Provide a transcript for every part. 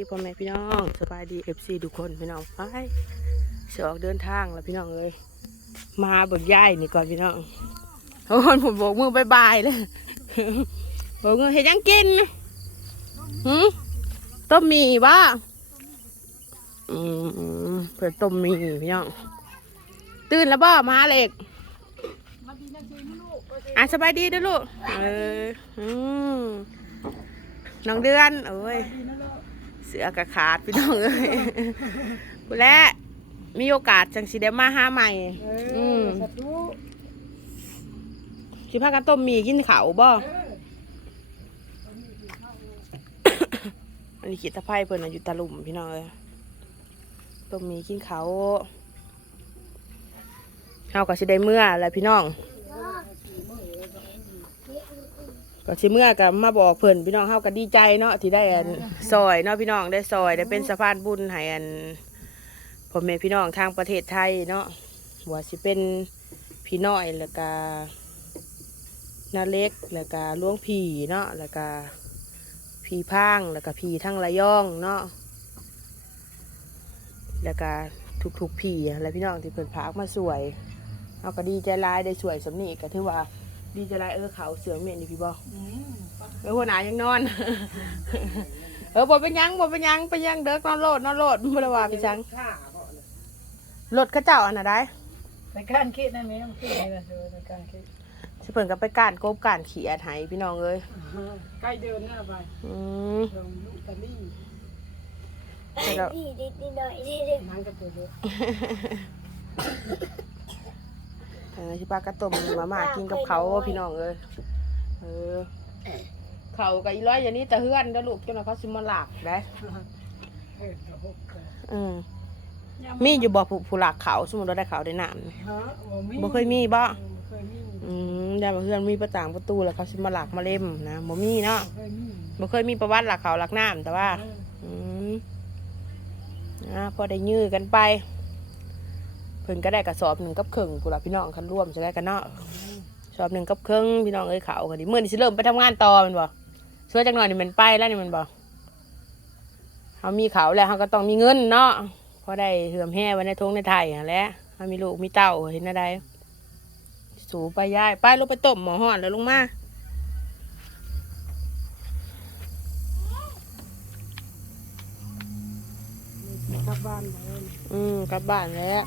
ดีพ่อแม่พี่น้องสบายดีเอฟซีทุกคนพี่น้องไปเสือออกเดินทางแล้วพี่น้องเอ้ยมาเบิกย่ายนี่ก่อนพี่น้องโอ้ยผมโบกมือบายบายเลยโบกมือเห็นยังกินหืมต้มมี่บ้าอืมเพื่อต้มมี่พี่น้องตื่นแล้วบ่มาเล็กอะสบายดีด้อลูกเอออืมน้องเดือนเอ้ย สือกระขาดพี่น้องเอ้ยและมีโอกาสจังสิได้มาหาใหม่ อืมสัตว์รู้สิพากันต้มหมีกินเขาวบ่ อันนี้ขีดตะไคร้เพิ่นน่ะอยู่ตะลุ่มพี่น้องเอ้ยต้มหมีกินเขาวเฮาก็สิได้เมื่อแหล้วพี่น้อง ก็สิเมื่อก็มาบอกเพิ่นพี่น้องเฮาก็ดีใจเนาะที่ได้อันซอยเนาะพี่น้องได้ซอยได้เป็นสะพานบุญให้อันพ่อแม่พี่น้องทางประเทศไทยเนาะว่าสิเป็นพี่น้อยแล้วก็นาเล็กแล้วก็หล้วงผีเนาะแล้วก็ผีพางแล้วก็ผีทั้งระยองเนาะแล้วก็ทุกๆผีอะไรพี่น้องที่เพิ่นพากมาสวยเฮาก็ดีใจหลายได้สวยสำนีก็ถือว่า ดีใจหลายเออเขาเสือเมียนนี่พี่บ่เออหัวหน้ายังนอน เออบ่เป็นหยังบ่เป็นหยังเป็นหยังเด็กนอนโลดนอนโลดบ่ได้ว่าพี่ชังข้าบ่เลยรถเขาเจ้าอันน่ะได้ในการคิดนั่นเองคิดอะไรนะเธอในการคิดสิเพิ่นก็ไปก้านกบก้านขี้อัดให้พี่น้องเอ้ยใกล้เดินหน้าไปอืมลงลูกตะลี่แล้วดีดีดีหน่อยดีดีนั่งกับตัวเยอะเออสิปลากระต้มมาม่ากินกับเขาพี่น้องเอ้ยเออ เขากับอีร้อยอย่างนี้แต่เฮือนเด้อลูกเจ้าหน้าเขาสิมาหลักได้เออตะหกกันอืมมีอยู่บ่ผู้ผู้หลักเขาสมมุติว่าได้เขาได้น้ำนี่ฮะบ่มีบ่เคยมีบ่เคยมีอืมยายบ่าเฮือนมีประต่างประตูแล้วเขาสิมาหลักมาเล่มนะบ่มีเนาะเคยมีบ่เคยมีประวัติหลักเขาหลักน้ำแต่ว่า อืมอ่าพอได้ยื้อกันไป เพิ่นก็ได้กระสอบหนึ่งกับครึ่งผู้หลักพี่น้องคันร่วมจะได้กันเนาะสอบหนึ่งกับครึ่งพี่น้องเอ้ยเขากันดิเมื่อนี้สิเริ่มไปทำงานต่อแมันบ่ช่วยจักหน่อยนี่มันไปแล้วนี่มันบ่เขามีเขาแล้วเขาก็ต้องมีเงินเนาะพอได้เหือมแห่ไว้ในทงในไทยหั่นแหล้วเขามีลูกมีเต้าเห็นอะไรสูไปย่ายไปลงไปต้มหมอห่อนแล้วลงมากลับบ้านเลยอืมกลับบ้านแล้ว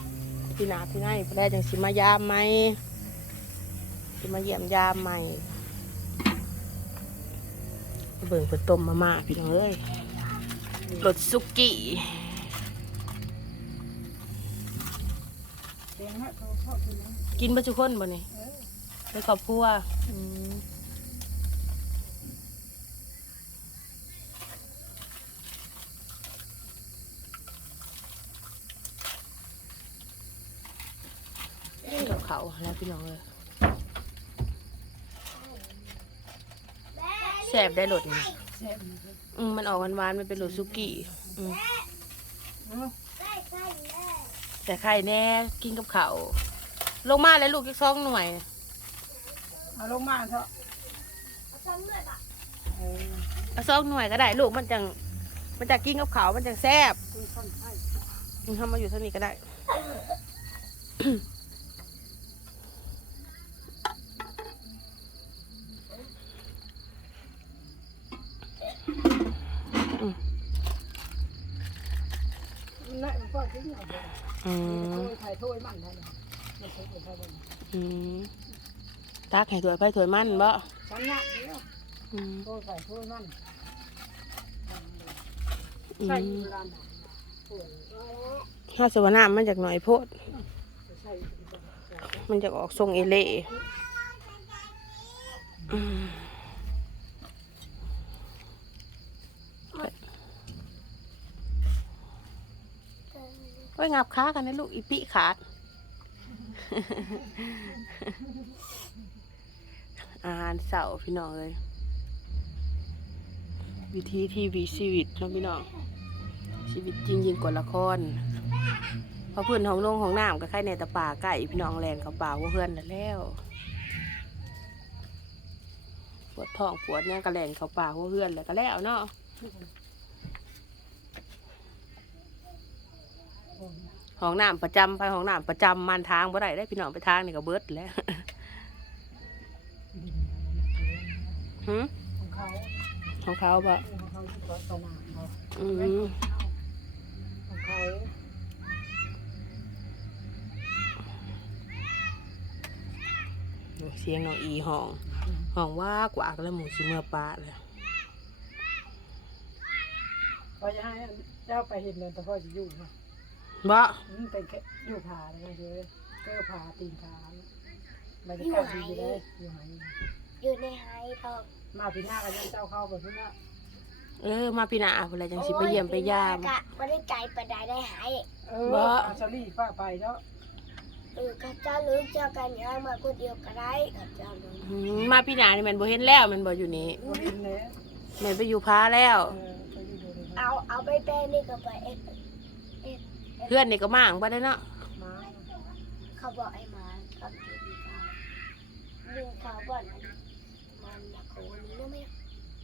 พี่นาพี่ไนพอได้จังสิมายามไหมสิมาเยี่ยมยามไหมเบิ่งเปิดต้มมาม่าพี่น้องเอ้ยรสซุกี้กินนะกินบ่ทุกคนบ่นี่ยไปขอบครัวอืมกับเขา แล้วพี่น้องเลยแซ่บได้รสนี่แซ่บนะครับอืมมันออกหวานๆมันเป็นรสซุกี้อืมเนาะได้ใช่แม่แต่ไข่แน่กินกับเขาวลงมาแล้วลูกอีกสองหน่วยเอาลงมาเถอะเอาซ้ำเลยปะเออเอาสองหน่วยก็ได้ลูกมันจังมันจะกินกับเขาวมันจังแซ่บคุณค่อนข้างอืมทำมาอยู่เท่านี้ก็ได้ นั่นพ่อทิ้งเอา อืมถ่ายโทษมันได้มันใช้คนไทยบ้างอืมตักให้ถวยไปถวยมันบ่ฉันเนี่ยเดียวอืมโทษใส่โทษมันอืใส่มร้านปวดถ้าสวนามันจากหน่อยโพด มันจะออกทรงเอเล่ อืมไว้งับขากันนะลูกอีปิขาดอาหารเสาพี่น้องเลย วิธีทีวีชีวิตนะพี่น้อง ชีวิตจริงยิ่งกว่าละครเพอเพื่อนของลงของน้ำก็ใครในตะป่าไก่พี่น้องแลนเขาป่าว่าเพื่อนแล้วปวดท้องปวดเนี่ยงก็แลนเขาป่าว่าเพื่อนแล้วก็แล้วเนาะ ห้องน้ำประจำไปห้องน้ำประจำมันทางบ่ได้ได้พี่น้องไปทางนี่ก็เบิดแล้วหึของเขาของเขาบ่ของเขาที่วัดสนามเขาอืมของเขาเสียงน้องอีห้องห้องว่ากวากแล้วหมูสิเมื่อปลาเลยพอจะให้เจ้าไปเห็นเลยแต่พ่อจะอยู่นะ บ่มันเป็นแค่อยู่ผาเลยนะเชื่อเก้อผาตีนผาบรรยากาศดีอยู่เลย อยู่ไหนอยู่ในไฮทองมาปีหน้าก็ยังเจ้าเข้าไปพุ่นละเออ มาพี่นาเวลาจังสิไปเยี่ยมไปยามกะไม่ได้ไกลไปได้ได้หายเออบ่เอาชาลี่ฟ้าไปเนาะเออข้าเจ้าลืมเจ้ากันยางมาคนเดียวก็ได้ข้าเจ้าลืมอืมมาพี่นานี่แมันบ่เห็นแล้วแมันบ่อยู่นี่บ่กินแล้วแมันไปอยู่พาแล้ว เออไปอยู่ดูเลยนะเอาเอาไปแปลงนี่ก็ไปเอ็ดเอ็ด เพื่อนนี่ก็มั่างบ่ได้เนาะมาเขาบอกไอ้หมากับเด็กเขาลิงเขาบอกอันมันนะเขาวันนี้นะไม่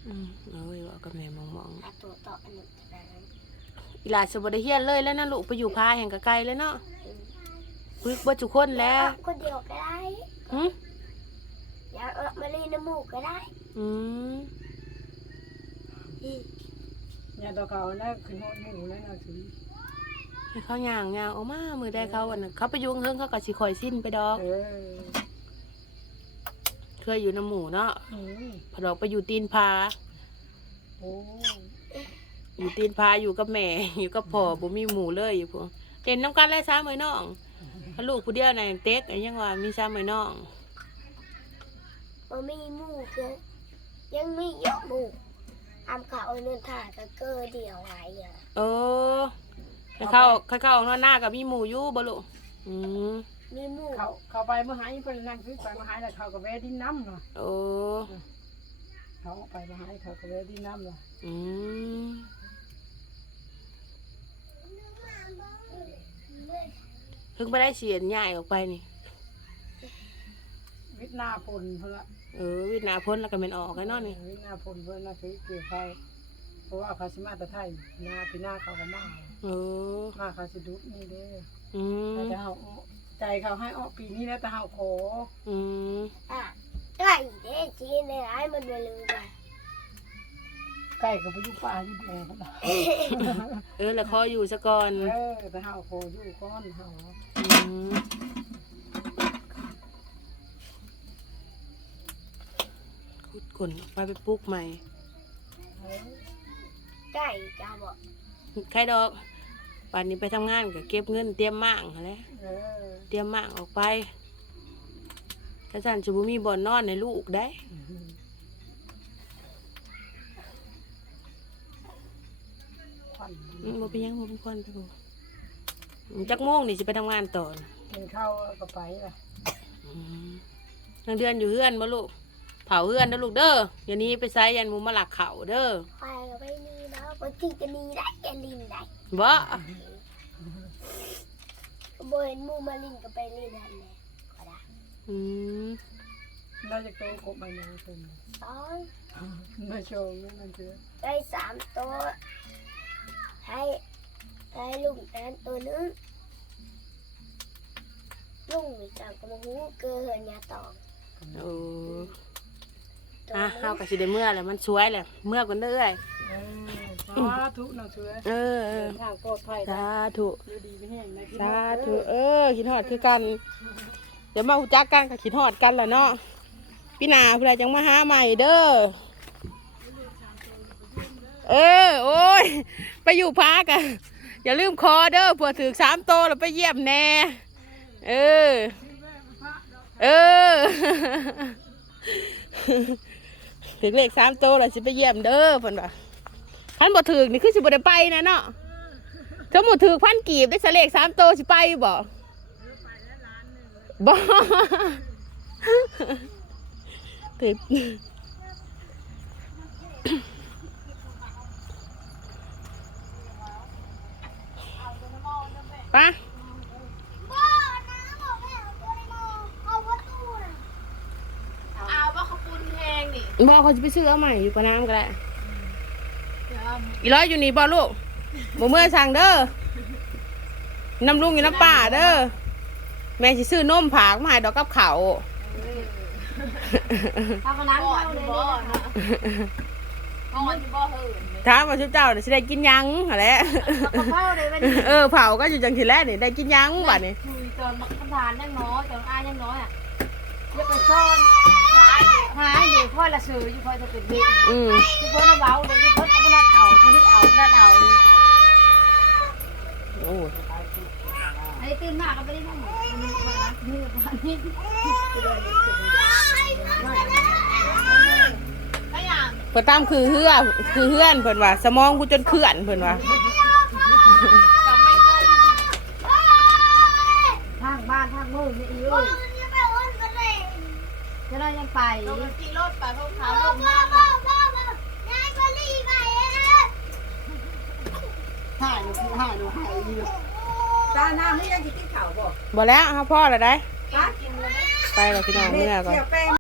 อืมเอ้ยว่ากับแม่มองมอาตัวต่ออันหนึ่งแต่นั้นอีหลาสบ่ได้เฮียนเลยแล้วนะลูกไปอยู่พาแห่งกไกลเลยเนาะพึกบ่ทุคนแล้วคนเดียวก็ได้หึอยากเอามาเล่นน้ำมูกก็ได้ อืมเนี่ยตัวเขาน่ะขึ้นหอดหมูแล้วนะถือ ให้เขาย่างย่างออกมา มือได้เขาอันนั้นเขาไปอยุ่งเฮิงเขาก็สิคอยสิ้นไปดอก เออเคยอยู่น้ำหมูเนาะอืมพอดอกไปอยู่ตีนพา โอ้อยู่ตีนพาอยู่กับแม่ อยู่กับพ่อบ่มีหมูเลยอยู่พวกเด่นน้ำกันเลยซ้ำไอ้น้องถ้าลูกผู้เดียวน่ะยังเต็กไอ้ยังว่ามีซ้ำไอ้น้องมันมีหมูกเลยยังมีเยอะหมูทำเขาเอาเนินถ่าตะเกอร์เดียวไว้อะเออ ให้เข้าให้เข้าของหน้ากับมีหมูอยู่บ่ลูกอืมมีหมูเขาเขาไปเมื่อหายเพิ่นนั่งซื้อไปเมื่อหายแล้วเขาก็แวะดินน้ำเนาะโอ้เขาไปเมื่อหายเขาก็แวะดินน้ำเนาะอืมเพิ่งไปได้เสียนใหญ่ออกไปนี่ วิทย์หน้าพลเพื่อเออวิทย์นาพ้นแล้วก็เป็นออกไอ้เนอนนี่ วิทย์หน้าพลเพื่อน่าซื้อเกี่ยวเขาเพ ราะว่าเขาสิมาแต่ไทยหน้าปีหน้าเขาก็มาเออมาเขาสิดุนี่เด้ออืมแต่เขาใจเขาให้ออกปีนี้แล้วแต่เขาขออืมอะไก่เด้จีนในร้านมันไปลืมไปใกล้กับพายุป่าอยู่แดงเขาเออแล้วขออยู่ซะก่อนเออแต่เขาขออยู่ก้อนเขาอืมขุดก่นออกไปไปปลูกใหม่ ไก่จะบอกใครดอกป่านนี้ไปทำงานก็เก็บเงินเตรียมมั่างหั้นแหละเออเตรียมมั่างออกไปถ้าสั่นจะบ่มีบ่อนนอนในลูกได้ควันอืมบ่เป็นหยังบ่เป็นคนไปบ่อืมจักโมงนี่สิไปทำงานต่อน่ะกินข้าวก็ไปล่ะอืมนางเดือนอยู่เฮือนบ่ลูกเผาเฮือนเด้อลูกเด้ออย่าหนี้ไปไสยันหมูมาหลักเขาเด้อไฟ ก็ไม่มีนะปกติจะมีได้แกลินได้บ่โบเห็นหมูมาลินก็ไปลินนั่นแหละก็ได้อืมน่าจะโตกบมันยังเป็นสองมาโชว์นี่มันเชื่อได้สามตัวให้ให้ลุงอันตัวนึงลุงมีจังก็มาหูเกินยาตองโอ้ตัว อะนึเฮางก็สิได้เมื่อแหละมันสวยแหละเมื่อก่อนเด้อเอ้ยเออสาธุนะเชื่อเออเอเดิอนทางปลอดภัยสาธุดูดีไม่แห้งนะสาธุเออคิดฮอดคือกัน เดี๋ยวมาฮู้จักกันก็คิดฮอดกันล่ะเนาะพี่นาเพื่อจังมาหาใหม่เด้อเออโอ้ย ไปอยู่พักอะอย่าลืมคอเด้อเผื่อถือสามโตวแล้วไปเยี่ยมแน่เออ เออ ถึงเลขสามโตวแล้วสิไปเยี่ยมเด้อเพิ่นว่าคันบ่ถึกนี่คือสิบ่ได้ไปนะเนาะถ้าหมดถึกพันกีบได้สเลขสามโตวสิไปบ่บ่ถึกปะ บ่นะบอกแม่เอาตัวนี้มาเอาวัตถุน่ะ เอาว่าเขาปุ้นแพงนี่ บอกเขาจะไปซื้อเอาใหม่อยู่ปะน้ำก็ได้อีร้อยอยู่นี่บอลูกบ่เมื่อสั่งเด้อน้ำลุงอยู่น้ำป่าเด้อแม่สิซื้อนมผากมาให้ดอกกับเขาวเอากระนั้นบ่อเอานเลยบ่อนะนะห้องที่บ่อเหินถามว่าชุบเจ้าน่ะสิได้กินหยังหั่นแหละกระเพราเลยวันนี้เออเผาก็อยู่จังทีแรกนี่ได้กินหยังบัดนี้คุยตอนมักทานยังน้อยตอนอ้ายยังน้อยอะ อย่าไปซ่อนหาเด็กหายเดี๋ยวพ่อละซื้ออยู่พ่อจะเป็นเด็กอืมที่พ่อน้าเบาเดี๋ยวที่พ่อเอานัดเอาคนนี้เอานัดเอาโอ้ยไอ้ตื่นมากก็ไปได้นั่งนมีมานี่มานี่ก็อย่างเพิ่นตามคือเฮือคือเฮือนเพิ่นว่า สมองกูจนเคลื่อนเพิ่นว่า กับไม่เกิน ทางบ้านทางมือนี่อีเอ้ยจะได้ยังไป โด นขี่รถไปพวกเขาลงมาหายหนูหายหนูหายอยู่ตาน้ำนี่ยังกินข้าวบ่บ่แล้วเฮาพ่อแล้วได้ตากินเลย ไปแล้วพี่น้องเมื่อก่อนเกี่ยวแป้ง